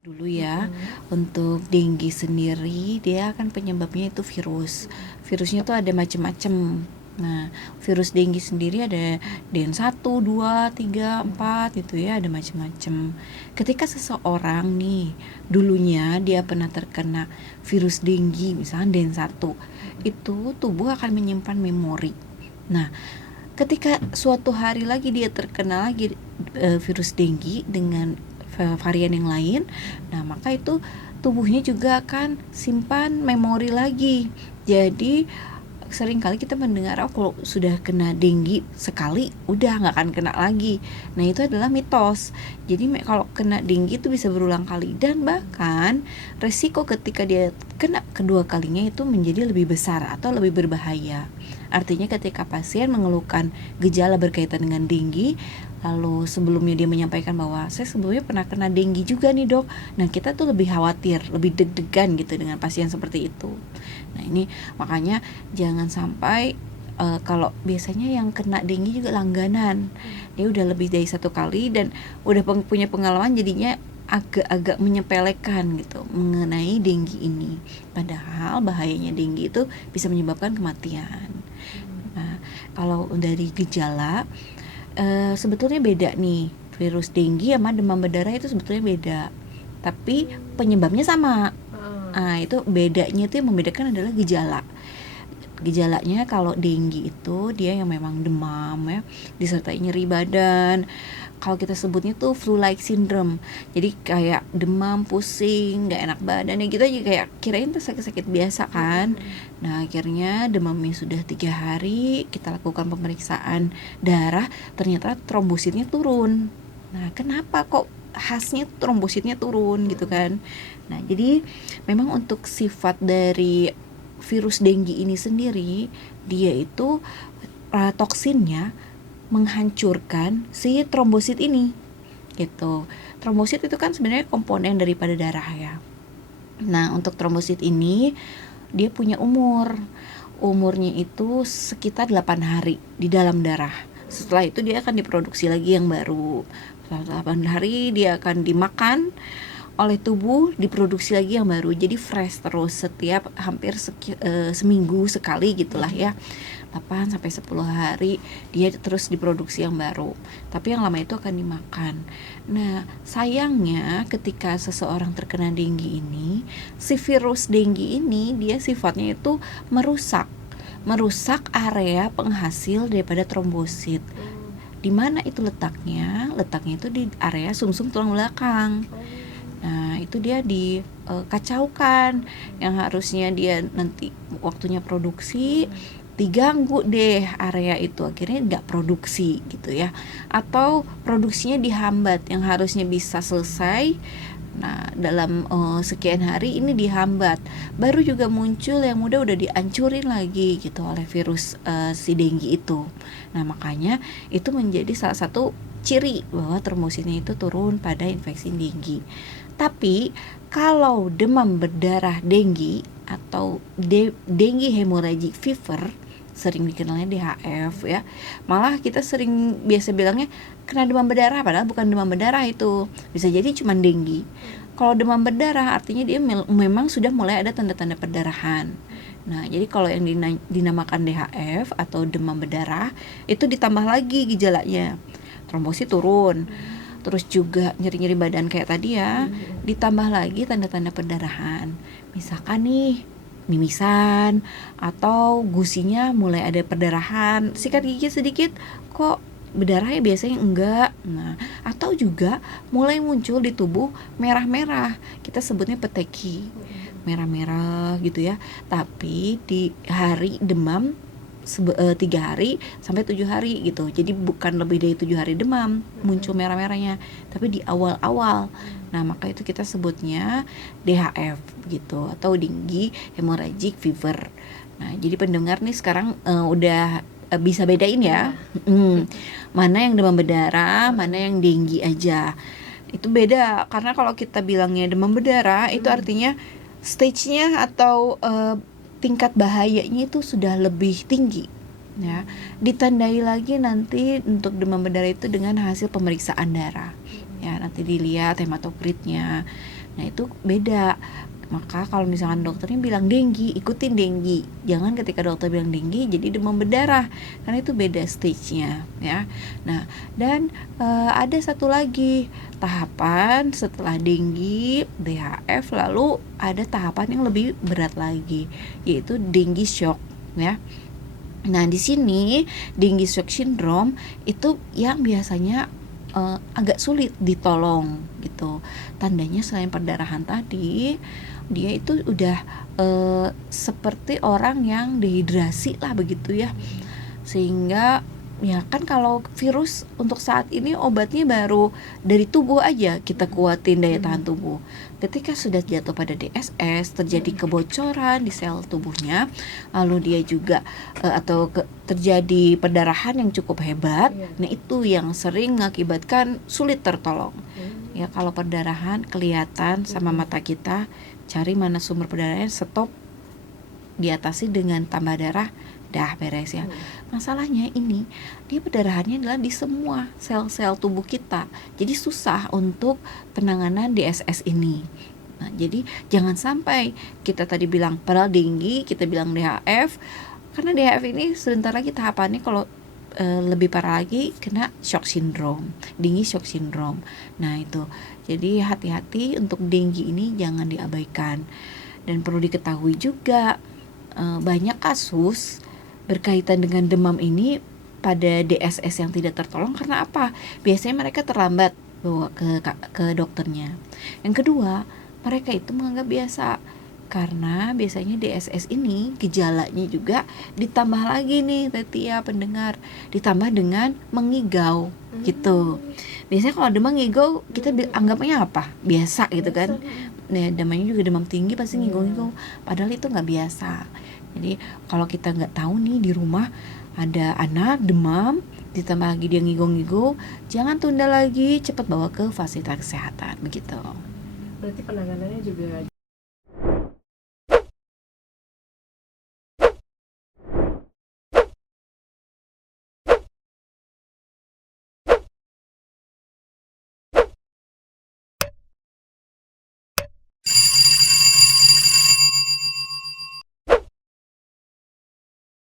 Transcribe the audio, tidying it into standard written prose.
Dulu ya, untuk dengue sendiri dia kan penyebabnya itu virus. Virusnya tuh ada macam-macam. Nah, virus dengue sendiri ada DN1, 2, 3, 4 gitu ya, ada macam-macam. Ketika seseorang nih dulunya dia pernah terkena virus dengue, misalnya DN1, itu tubuh akan menyimpan memori. Nah, ketika suatu hari lagi dia terkena lagi virus dengue dengan varian yang lain, nah maka itu tubuhnya juga akan simpan memori lagi. Jadi sering kali kita mendengar kalau sudah kena dengue sekali udah nggak akan kena lagi. Nah itu adalah mitos. Jadi kalau kena dengue itu bisa berulang kali, dan bahkan resiko ketika dia kena kedua kalinya itu menjadi lebih besar atau lebih berbahaya. Artinya ketika pasien mengeluhkan gejala berkaitan dengan dengue, lalu sebelumnya dia menyampaikan bahwa saya sebelumnya pernah kena dengue juga nih dok, nah kita tuh lebih khawatir, lebih deg-degan gitu dengan pasien seperti itu. Nah ini makanya jangan sampai kalau biasanya yang kena dengue juga langganan, dia udah lebih dari satu kali dan udah punya pengalaman, jadinya agak-agak menyepelekan gitu mengenai dengue ini, padahal bahayanya dengue itu bisa menyebabkan kematian. Nah, kalau dari gejala sebetulnya beda nih, virus dengue sama demam berdarah itu sebetulnya beda, tapi penyebabnya sama. Nah, itu bedanya, itu yang membedakan adalah gejala. Gejalanya kalau dengue itu dia yang memang demam ya, disertai nyeri badan. Kalau kita sebutnya tuh flu-like syndrome. Jadi kayak demam, pusing, gak enak badan ya gitu aja, kayak kirain tuh sakit-sakit biasa kan. Nah akhirnya demamnya sudah 3 hari, kita lakukan pemeriksaan darah, ternyata trombositnya turun. Nah kenapa kok khasnya trombositnya turun gitu kan. Nah jadi memang untuk sifat dari virus dengue ini sendiri, dia itu toksinnya menghancurkan si trombosit ini gitu. Trombosit itu kan sebenarnya komponen daripada darah ya. Nah untuk trombosit ini dia punya umurnya itu sekitar 8 hari di dalam darah. Setelah itu dia akan diproduksi lagi yang baru. Setelah 8 hari dia akan dimakan oleh tubuh, diproduksi lagi yang baru. Jadi fresh terus setiap hampir seminggu sekali gitulah ya. 8 sampai 10 hari dia terus diproduksi yang baru. Tapi yang lama itu akan dimakan. Nah, sayangnya ketika seseorang terkena dengue ini, si virus dengue ini dia sifatnya itu merusak area penghasil daripada trombosit. Di mana itu letaknya? Letaknya itu di area sumsum tulang belakang. Nah itu dia dikacaukan, yang harusnya dia nanti waktunya produksi diganggu deh area itu, akhirnya nggak produksi gitu ya, atau produksinya dihambat yang harusnya bisa selesai. Nah dalam sekian hari ini dihambat, baru juga muncul yang udah dihancurin lagi gitu oleh virus si dengue itu. Nah makanya itu menjadi salah satu ciri bahwa trombositnya itu turun pada infeksi dengue. Tapi kalau demam berdarah dengue atau dengue hemorrhagic fever, sering dikenalnya DHF ya, malah kita sering biasa bilangnya kena demam berdarah, padahal bukan demam berdarah, itu bisa jadi cuma dengue. Kalau demam berdarah artinya dia memang sudah mulai ada tanda-tanda perdarahan. Nah jadi kalau yang dinamakan DHF atau demam berdarah itu ditambah lagi gejalanya, trombosit turun, terus juga nyeri-nyeri badan kayak tadi ya, ditambah lagi tanda-tanda perdarahan, misalkan nih mimisan atau gusinya mulai ada perdarahan, sikat gigi sedikit kok berdarah ya biasanya enggak. Nah atau juga mulai muncul di tubuh merah-merah, kita sebutnya peteki, merah-merah gitu ya, tapi di hari demam 3 hari sampai 7 hari gitu. Jadi bukan lebih dari 7 hari demam muncul merah-merahnya, tapi di awal-awal. Nah maka itu kita sebutnya DHF gitu, atau dengue hemorrhagic fever. Nah jadi pendengar nih sekarang udah bisa bedain ya, mana yang demam berdarah, mana yang dengue aja. Itu beda, karena kalau kita bilangnya demam berdarah itu artinya stage-nya atau tingkat bahayanya itu sudah lebih tinggi ya. Ditandai lagi nanti untuk demam berdarah itu dengan hasil pemeriksaan darah ya, nanti dilihat hematokritnya. Nah itu beda. Maka kalau misalkan dokternya bilang denggi, ikutin denggi. Jangan ketika dokter bilang denggi jadi demam berdarah, karena itu beda stage-nya ya. Nah, dan ada satu lagi tahapan setelah denggi, DHF, lalu ada tahapan yang lebih berat lagi, yaitu denggi shock ya. Nah, di sini dengue shock syndrome itu yang biasanya agak sulit ditolong gitu. Tandanya selain perdarahan tadi, dia itu udah seperti orang yang dehidrasi lah begitu ya. Sehingga ya kan kalau virus untuk saat ini obatnya baru dari tubuh aja kita kuatin daya tahan tubuh. Ketika sudah jatuh pada DSS, terjadi kebocoran di sel tubuhnya, lalu dia juga terjadi perdarahan yang cukup hebat. Nah itu yang sering mengakibatkan sulit tertolong. Ya kalau perdarahan kelihatan sama mata kita, cari mana sumber perdarahannya, stop, diatasi dengan tambah darah, dah beres ya. Masalahnya ini, dia perdarahannya adalah di semua sel-sel tubuh kita. Jadi susah untuk penanganan DSS ini. Nah, jadi jangan sampai kita tadi bilang padahal denggi, kita bilang DHF, karena DHF ini sebentar lagi tahapannya kalau lebih parah lagi kena shock syndrome, denggi shock syndrome. Nah itu, jadi hati-hati untuk denggi ini jangan diabaikan. Dan perlu diketahui juga banyak kasus berkaitan dengan demam ini pada DSS yang tidak tertolong karena apa? Biasanya mereka terlambat bawa ke dokternya. Yang kedua, mereka itu menganggap biasa karena biasanya DSS ini gejalanya juga ditambah lagi nih Tetia pendengar, ditambah dengan mengigau gitu. Biasanya kalau demam ngigau kita anggapnya apa? Biasa gitu kan. Nah, demamnya juga demam tinggi pasti ngigau-ngigau, padahal itu nggak biasa. Jadi kalau kita nggak tahu nih di rumah ada anak demam, ditambah lagi dia ngigau-ngigau, jangan tunda lagi, cepat bawa ke fasilitas kesehatan begitu. Berarti penanganannya juga